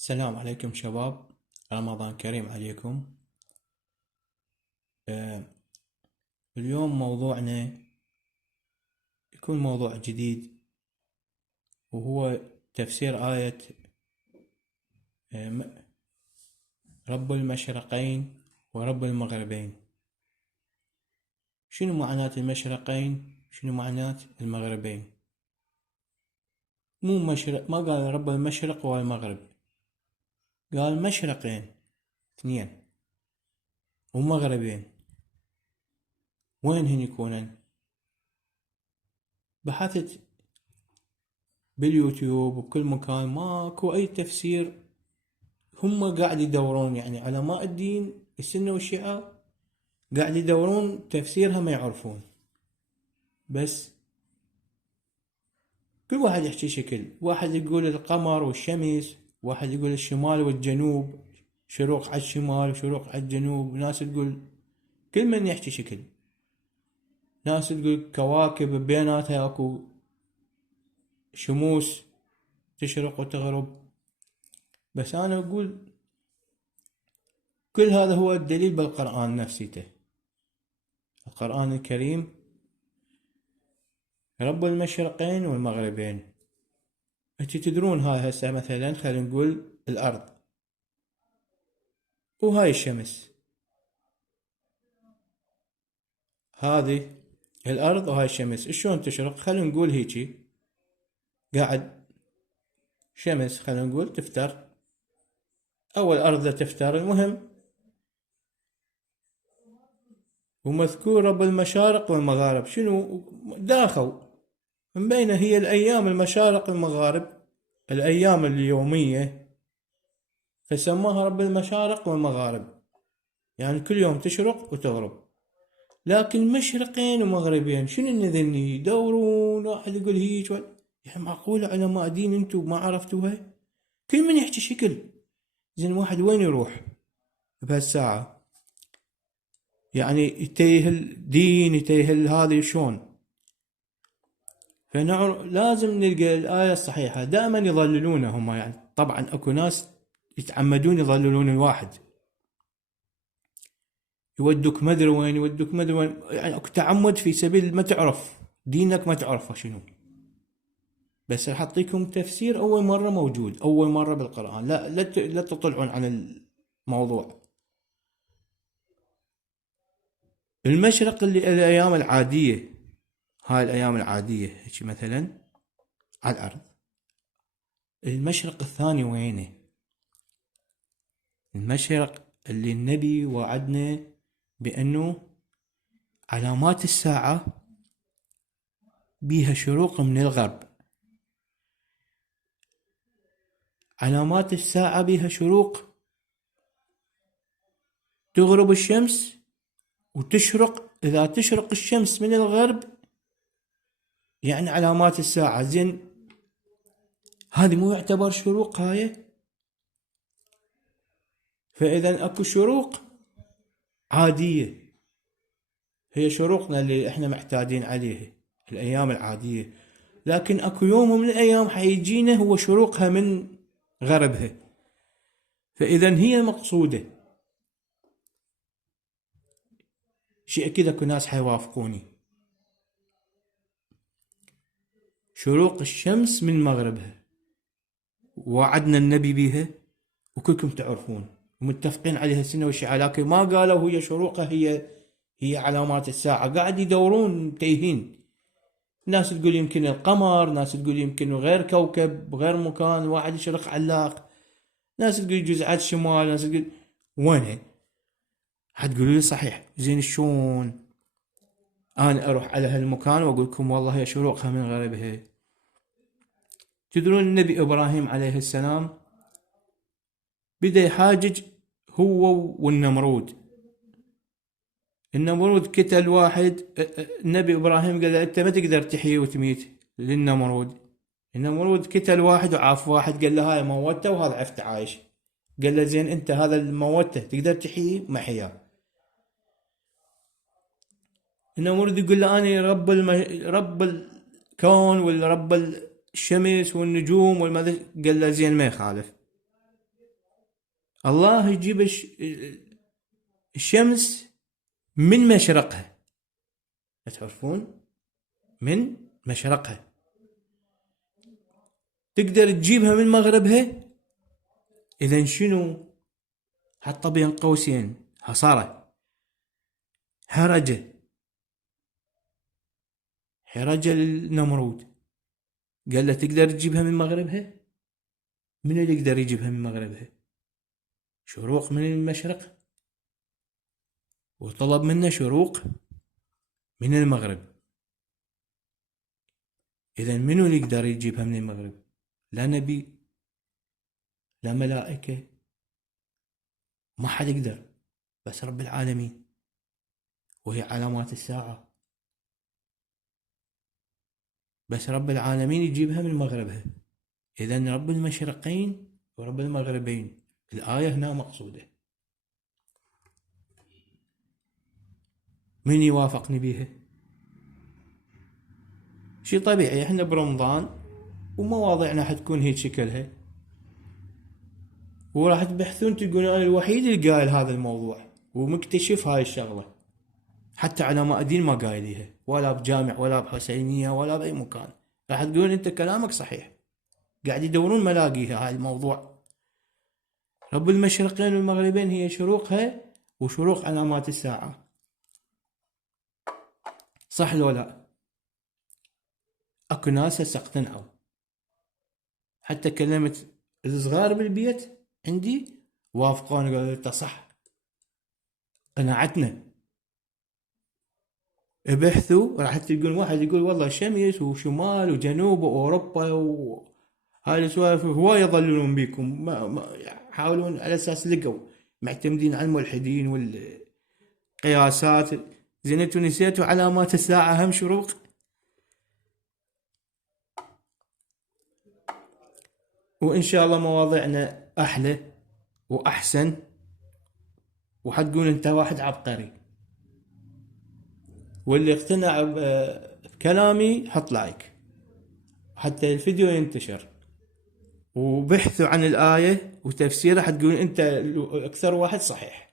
السلام عليكم شباب. رمضان كريم عليكم. آه، اليوم موضوعنا يكون موضوع جديد، وهو تفسير آية آه، رب المشرقين ورب المغربين. شنو معنات المشرقين؟ شنو معنات المغربين؟ مو مشرق، ما قال رب المشرق والمغرب، قال مشرقين اثنين ومغربين. وين هن يكونن؟ بحثت باليوتيوب وبكل مكان ماكو اي تفسير. هم قاعد يدورون، يعني علماء الدين السنة والشيعة قاعد يدورون تفسيرها ما يعرفون. بس كل واحد يحكي شكل، واحد يقول القمر والشمس، واحد يقول الشمال والجنوب، شروق على الشمال وشروق على الجنوب، ناس تقول كل من يحكي شكل، ناس تقول كواكب بيناتها اكو شموس تشرق وتغرب. بس انا اقول كل هذا هو الدليل بالقرآن نفسيته. القرآن الكريم رب المشرقين والمغربين. انتي تدرون هاي هسه مثلا خلينا نقول الارض وهاي الشمس، هذه الارض وهاي الشمس شلون تشرق؟ خلينا نقول هيجي قاعد شمس، خلينا نقول تفتر، اول ارض تفتر، المهم ومذكور رب المشارق والمغارب. شنو داخل من بين؟ هي الايام المشارق والمغارب، الايام اليومية، فسماها رب المشارق والمغارب، يعني كل يوم تشرق وتغرب. لكن مشرقين ومغربين شنو النذني يدورون؟ واحد يقول هيك يعني معقولة علماء دين انتم ما عرفتوها؟ كل من يحكي شكل. زين واحد وين يروح بهالساعة؟ يعني يتيه الدين، يتيه هذا شلون؟ لازم نلقى الآية الصحيحة. دائما يضللونهم، يعني طبعا اكو ناس يتعمدون يضللون الواحد، يودوك مدري وين، يودوك مدري وين، يعني اكو تعمد في سبيل ما تعرف دينك، ما تعرفه شنو. بس راح اعطيكم تفسير اول مره موجود، اول مره بالقران. لا تطلعون عن الموضوع. المشرق اللي الايام العاديه، هاي الايام العاديه هيك مثلا على الارض. المشرق الثاني وينه؟ المشرق اللي النبي وعدنا بانه علامات الساعه بيها شروق من الغرب. علامات الساعه بيها شروق، تغرب الشمس وتشرق. اذا تشرق الشمس من الغرب يعني علامات الساعة. زين هذه مو يعتبر شروق هاي؟ فإذا اكو شروق عادية، هي شروقنا اللي احنا محتاجين عليها الأيام العادية. لكن اكو يوم من الأيام حيجينا هو شروقها من غربها، فإذا هي مقصودة. شيء أكيد اكو ناس حيوافقوني. شروق الشمس من مغربها، وعدنا النبي بيها وكلكم تعرفون ومتفقين عليها السنة والشيعة. لكن ما قالوا هي شروقها هي علامات الساعة. قاعد يدورون تايهين. ناس تقول يمكن القمر، ناس تقول يمكن غير كوكب، غير مكان، واحد يشرق علاق، ناس تقول يجوز على الشمال، ناس تقول وين. حتقولوا لي صحيح، زين شلون انا اروح على هالمكان واقول لكم والله هي شروقها من غربها؟ تدرون النبي ابراهيم عليه السلام بدا يحاجج هو والنمرود. النمرود قتل واحد، النبي ابراهيم قال له انت ما تقدر تحيي وتميت للنمرود. النمرود قتل واحد وعاف واحد، قال له هاي موته وهذا عفت عايش. قال له زين انت هذا الموته تقدر تحييه؟ ما حياه. النمرود يقول له انا رب الكون والرب الشمس والنجوم والماذا. قال له زين ما يخالف، الله يجيب الشمس من مشرقها، تعرفون من مشرقها. تقدر تجيبها من مغربها. إذن شنو؟ حط بين قوسين حصارة، حرجة للنمرود، قال له تقدر تجيبها من مغربها؟ من اللي يقدر يجيبها من مغربها؟ شروق من المشرق، وطلب منه شروق من المغرب. إذن منو اللي يقدر يجيبها من المغرب؟ لا نبي، لا ملائكة، ما حد يقدر، بس رب العالمين. وهي علامات الساعة، بس رب العالمين يجيبها من مغربها. إذن رب المشرقين ورب المغربين، الآية هنا مقصودة. من يوافقني بيها؟ شي طبيعي، احنا برمضان ومواضيعنا حتكون هيك شكلها، وراح تبحثون تقولون انا الوحيد اللي قايل هذا الموضوع ومكتشف هاي الشغلة، حتى علماء الدين ما قايليها، ولا بجامع ولا بحسينية ولا بأي مكان. راح تقولون انت كلامك صحيح، قاعد يدورون ملاقيها هاي الموضوع. رب المشرقين والمغربين هي شروقها وشروق علامات الساعة، صح لو لا؟ اكو ناس هسه اقتنعوا، حتى كلمت الصغار بالبيت عندي وافقوني، قالوا انت صح، قناعتنا. ابحثوا، راح تلقون واحد يقول والله شمس وشمال وجنوب واوروبا وهاي السوالف هواي يضللون بيكم، ما يحاولون على اساس لقوا معتمدين على الملحدين والقياسات. زين انتوا نسيتوا علامات الساعة هم شروق. وان شاء الله مواضيعنا احلى واحسن، وحتقول انت واحد عبقري. واللي اقتنع بكلامي حط لايك حتى الفيديو ينتشر، وبحثوا عن الآية وتفسيرها، حتقول انت اكثر واحد صحيح.